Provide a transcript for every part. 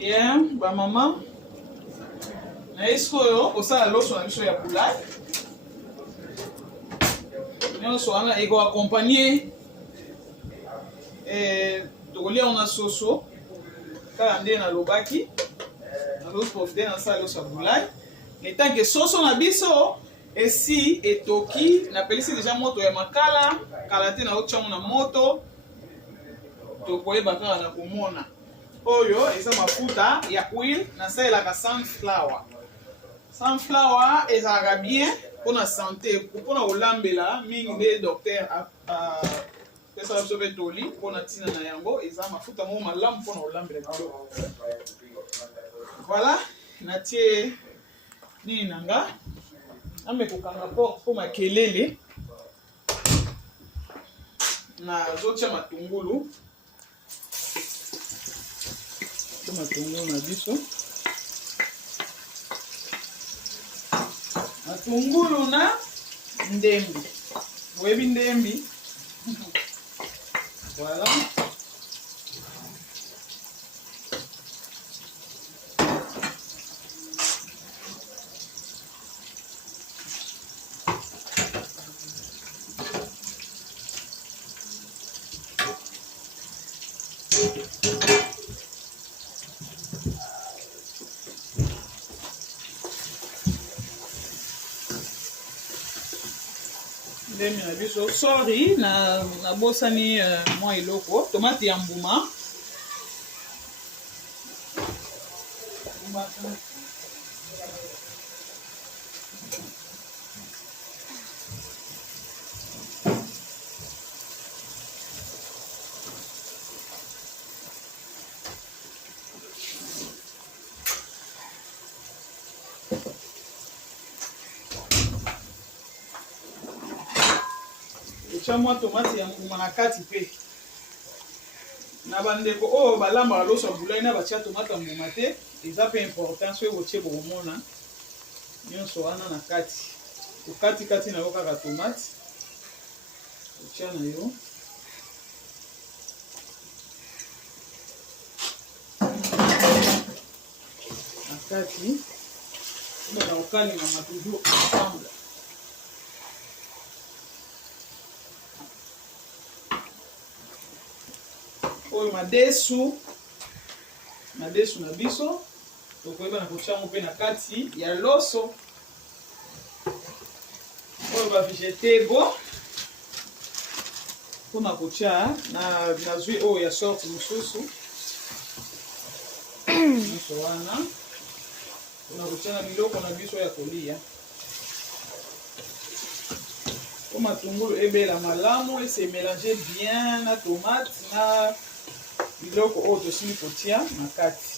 Yeah, ba mama. Na iskoyo osala loso na biso ya bulai. Nyonso wana eko accompagner tokolia ona soso kaka nde na lobaki na loso profiter na sala loso ya bulai. Mais tant que soso na biso esi etoki na pelisi déjà moto ya makala kala te na otyango na moto tokoyeba kaka na komona oyo eza mafuta ya huile nasalelaka sunflower. Sunflower ezalaka bien mpona santé mpona kolambela mingi nde docteur pesala biso mpe toli mpona ntina na yango eza mafuta moko malamu mpona kolambela biloko. Voilà natie nini na nga amekokanga mpo makelele nazotia matungulu na biso matungulu na ndembi oyebi ndembi voilà ndembi na biso sorry na bosani mwa eloko tomate ya mbuma mwa tomate ya mbuma na kati pe na bandeko oyo balambaka loso ya bulai na batia tomate ya mbuma te eza pe important soki botie bokomona nyonso wana na kati okati na yo kaka tomate otia na yo na kati na okalinga toujours ensemble. Oyo madesu na biso tokoyeba na kochango mpe na kati ya loso oyo ba vegetable mpona kotia na zwi oyo ya sorte mosusu nyonso wana mpona kotia na biloko na biso ya kolia po matungulu ebela malamu ese mélanger bien na tomate na biloko oyo tosili kotia na kati.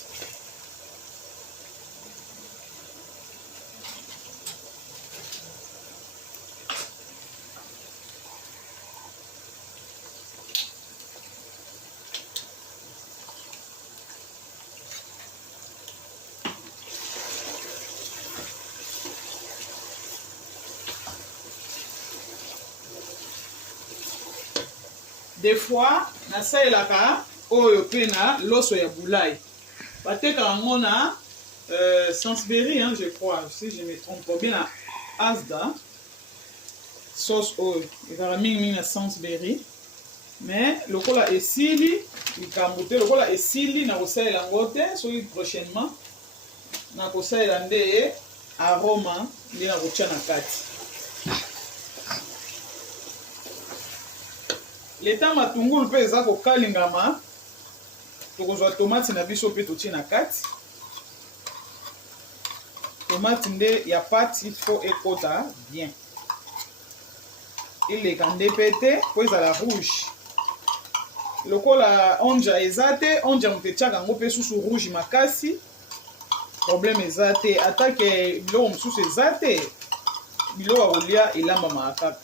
Des fois nasalelaka oyo pe na loso ya bulai batekaka yango na Sainsbury je crois si je me trompe pas bien na Asda sauce oyo ezalaka mingi na Sainsbury mais lokola esili likambo te lokola esili na kosalela yango te soki prochainement na kosalela nde aroma nde na kotia na kati. Leta matungulu pe eza kokalingama tokozwa tomate na biso pe totie na kati tomate nde ya pati il faut ekota bien ileka nde pe te po ezala rouge lokola onja eza te onja moto etiaka yango mpe susu rouge makasi problème eza te atake biloko mosusu eza te biloko ya kolia elambamaka kaka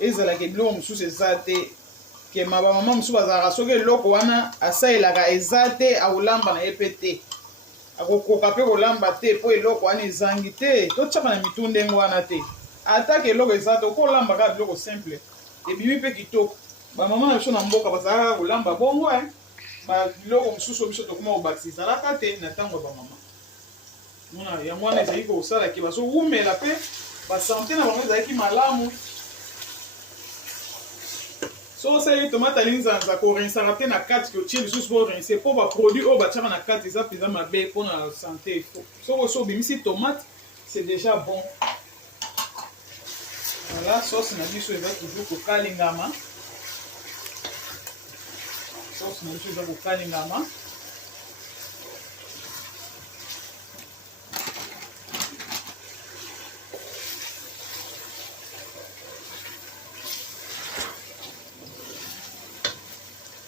ezalaka biloko mosusu eza te ke bamama mosusu bazalaka soki eloko wana asalelaka eza te akolamba na ye mpe te akokoka mpe kolamba te mpo eloko wana ezangi te totiaka na mitu ndenge wana te atake eloko eza te okolamba kaka biloko simple ebimi mpe kitoko bamama na biso na mboka bazalaka kolamba bongo biloko mosusu biso tokoma kobakisa ezalaka te na ntango ya bamama mona yango wana ezalaki kosalaki bazowumela mpe basante na bango ezalaki malamu so osali tomate alinzanza korinsaka te na kati kotie lisusu po orinse mpo baproduit oyo batiaka na kati eza mpenza mabe mpona sante soko so obimisi tomate c'est déjà bon. Voilà, sauce na biso eza toujours kokalingama. Sauce na biso eza kokalingama.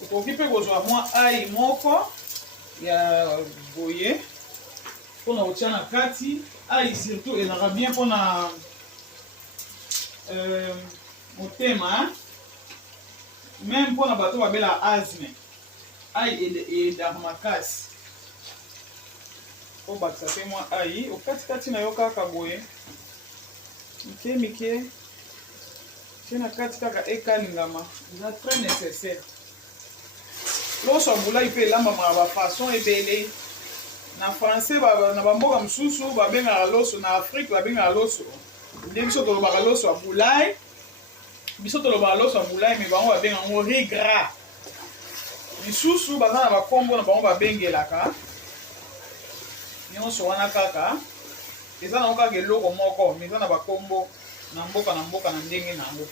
Okoki mpe kozwa mwa ai moko ya boye mpona kotia na kati. Ai surtout ezalaka bien mpona motema même mpona bato babela asthme. Ai edaka makasi po bakisa mpe mwa ai okatikati na yo kaka boye mike mike tie na kati kaka ekalingama eza très nécessaire. Loso ya bulai mpe elambamaka bafaçon ebele. Na français na bamboka mosusu babengaka loso, na Afrique babengaka loso nde biso tolobaka loso ya bulai. Biso tolobaka loso ya bulai me bango babengaka yango riz gras. Misusu baza na bakombo na bango babengelaka nyonso wana kaka eza nango kaka eloko moko me eza na bakombo na mboka na ndenge na yango.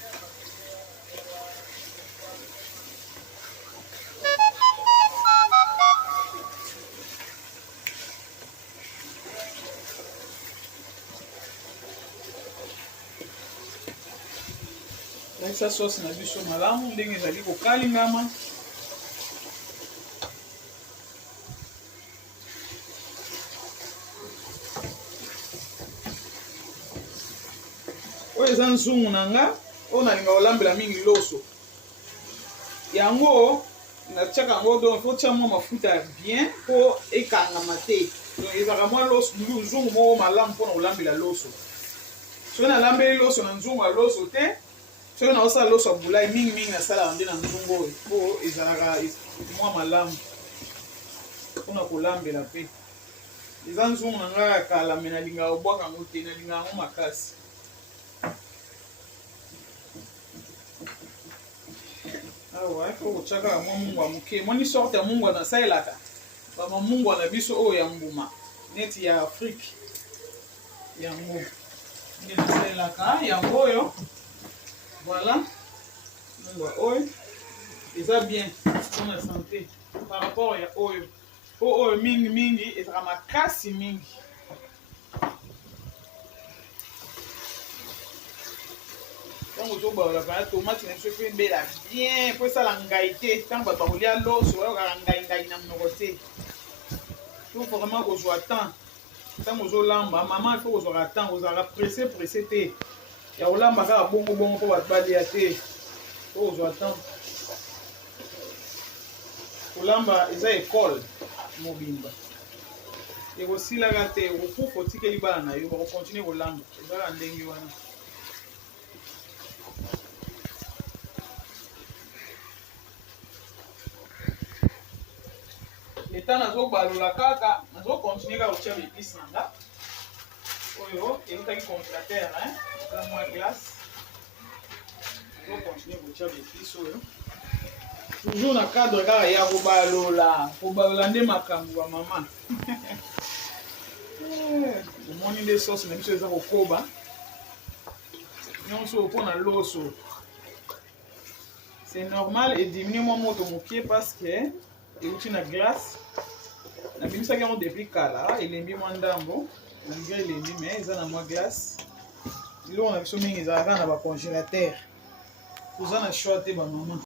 Esa sauce na biso malamu ndenge ezali kokalingama. Oyo eza nzungu na nga oyo nalinga kolambela mingi loso yango natiaka yango donc faut tia mwa mafuta bien po ekangama te. Donc ezalaka mwa loso nzungu moko malamu mpona kolambela loso. Soki nalambeli loso na nzungu ya loso te soki naosala loso ya bulai mingi nasalaka nde na nzungu oyo po ezalaka mwa malamu mpona kolambela mpe. Eza nzungu na ngai ya kala me nalingaka kobwaka yango te, nalingaka yango makasi. Awa ifo kotia kaka mwa mungwa moke. Moni sorte ya mungwa nasalelaka bamamungwa na biso oyo ya mbuma neti ya Afrique yango nde nasalelaka yango oyo. Voilà, mungwa oyo eza bien mpona santé par rapport ya oyo po oyo mingi ezalaka makasi mingi. Ntango ozobalolaka ya tomate na biso mpe ebela bien po esala ngai te. Ntango bato bakolia loso bayokaka ngai na monoko te. Faut vraiment kozwa temps ntango ozolamba mama ifo kozwaka temps ozalaka pressé te ya kolamba kaka bongo mpo bato balia te. Faut kozwa temps kolamba eza ekole mobimba ekosilaka te okufa otikeli bana na yo bakokontinue kolamba ezalaka ndenge wana. Leta nazobalola kaka nazokontinue kaka kotia baepise na nga oyo eutaki congélateur eza mwa glace. Nazokontinue kotia baepise oyo toujours na cadre kaka ya kobalola nde makambo ya mama. Omoni nde sauce na biso eza kokoba nyonso mpona loso. C'est normal ediminue mwa moto mokie parce que euti na glace nabimisaki yango depuis kala elembi mwa ndambo malgré elembi mais eza na mwa glace. Biloko na biso mingi ezalaka na bacongélateur toza na choix te bamama.